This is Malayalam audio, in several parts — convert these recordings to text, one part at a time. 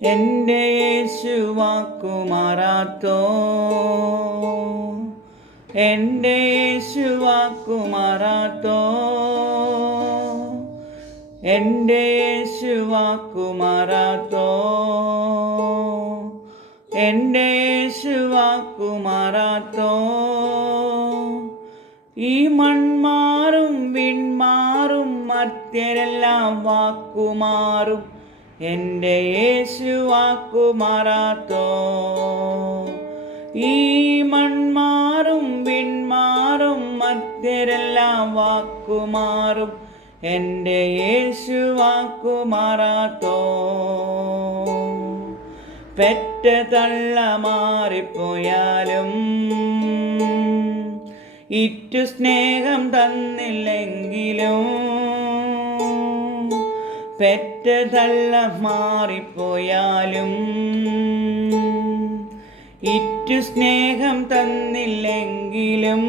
എൻ്റെ യേശു വാക്കുമാറാത്തോ, എൻ്റെ യേശു വാക്കുമാറാത്തോ, എൻ്റെ യേശു വാക്കുമാറാത്തോ, എൻ്റെ യേശു വാക്കുമാറാത്തോ. ഈ മൺമാറും വിൺമാറും മർത്യരെല്ലാം വാക്കുമാറും, എൻ്റെ യേശു വാക്കുമാറാത്തോ. ഈ മൺമാറും വിൺമാറും മർത്യരെല്ലാം വാക്കുമാറും, എൻ്റെ യേശു വാക്കുമാറാത്തോ. പെറ്റ തള്ള മാറിപ്പോയാലും ഇറ്റു സ്നേഹം തന്നില്ലെങ്കിലും, പെറ്റ തള്ള മാറിപ്പോയാലും ഇറ്റു സ്നേഹം തന്നില്ലെങ്കിലും,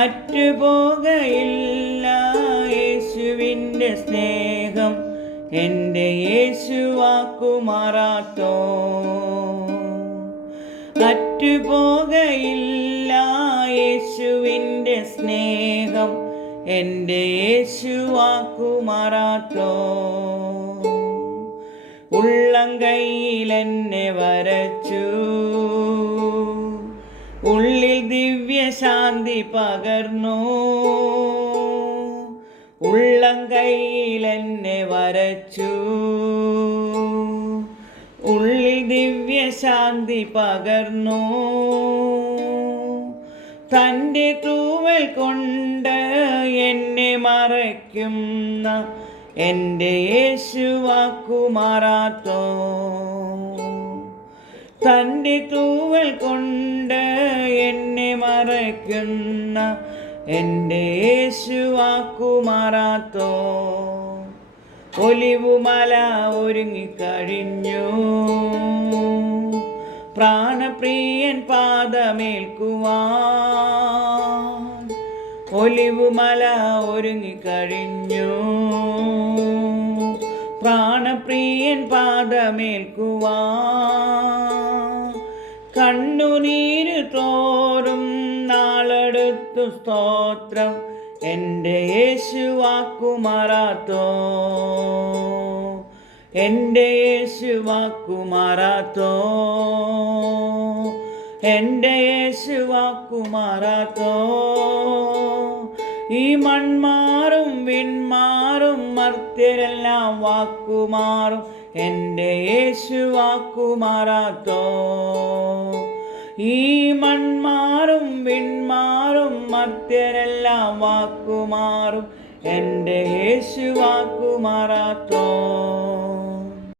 അറ്റുപോകയില്ല യേശുവിൻ്റെ സ്നേഹം, എൻ്റെ യേശു വാക്കുമാറാത്തോ. അറ്റുപോകയില്ല യേശുവിൻ്റെ സ്നേഹം, എൻ്റെ യേശു വാക്കുമാറാത്തോ. ഉള്ളം കൈയിൽ എന്നെ വരച്ചു, ഉള്ളിൽ ദിവ്യശാന്തി പകർന്നു. ഉള്ളം കൈയിൽ എന്നെ വരച്ചു, ഉള്ളിൽ ദിവ്യശാന്തി പകർന്നു. തൻ്റെ തൂവൽ കൊണ്ട് എന്നെ മറയ്ക്കുന്ന എൻ്റെ യേശു വാക്കുമാറാത്തോ. തൻ്റെ തൂവൽ കൊണ്ട് എന്നെ മറയ്ക്കുന്ന എൻ്റെ യേശു വാക്കുമാറാത്തോ. ഒലിവുമല ഒരുങ്ങിക്കഴിഞ്ഞു, പ്രാണപ്രിയൻ പാദമേൽക്കുവാൻ. ഒലിവുമല ഒരുങ്ങിക്കഴിഞ്ഞു, പ്രാണപ്രിയൻ പാദമേൽക്കുവാൻ. കണ്ണുനീര് തോറും നാളെടുത്തു സ്തോത്രം, എൻ്റെ യേശു വാക്കുമാറാത്തോ. എൻ്റെ യേശു വാക്കുമാറാത്തോ, എൻ്റെ യേശു വാക്കുമാറാത്തോ. ഈ മൺമാറും വിൺമാറും മർത്യരെല്ലാം വാക്കുമാറും, എൻ്റെ യേശു വാക്കുമാറാത്തോ. ഈ മൺമാറും വിൺമാറും മർത്യരെല്ലാം വാക്കുമാറും, എൻ്റെ യേശു വാക്കുമാറാത്തോ.